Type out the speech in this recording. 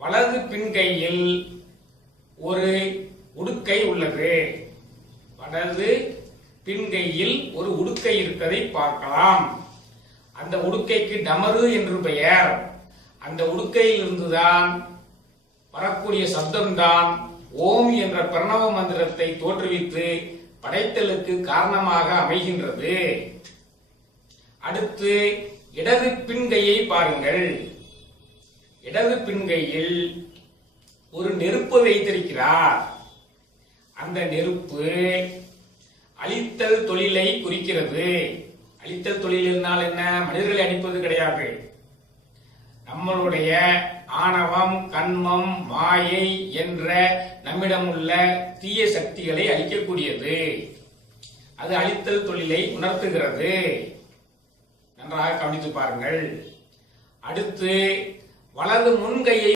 வலது பின்கையில் ஒரு உடுக்கை உள்ளது. வலது பின்கையில் ஒரு உடுக்கை இருப்பதை பார்க்கலாம். அந்த உடுக்கைக்கு டமரு என்று பெயர். அந்த உடுக்கையில் இருந்துதான் வரக்கூடிய சப்தம்தான் ஓம் என்ற பிரணவ மந்திரத்தை தோற்றுவித்து படைத்தலுக்கு காரணமாக அமைகின்றது. அடுத்து இடது பின்கையை பாருங்கள். இடது பின்கையில் ஒரு நெருப்பு வைத்திருக்கிறார். அந்த நெருப்பு அழித்தல் தொழிலை குறிக்கிறது. அழித்தல் தொழில் என்றால் என்ன? மனிதர்களை அழிப்பது கிடையாது. நம்மளுடைய ஆணவம் கண்மம் மாயை என்ற நம்மிடம் உள்ள தீய சக்திகளை அழிக்கக்கூடியது. அது அழித்தல் தொழிலை உணர்த்துகிறது. நன்றாக கவனித்து பாருங்கள். அடுத்து வலது முன்கையை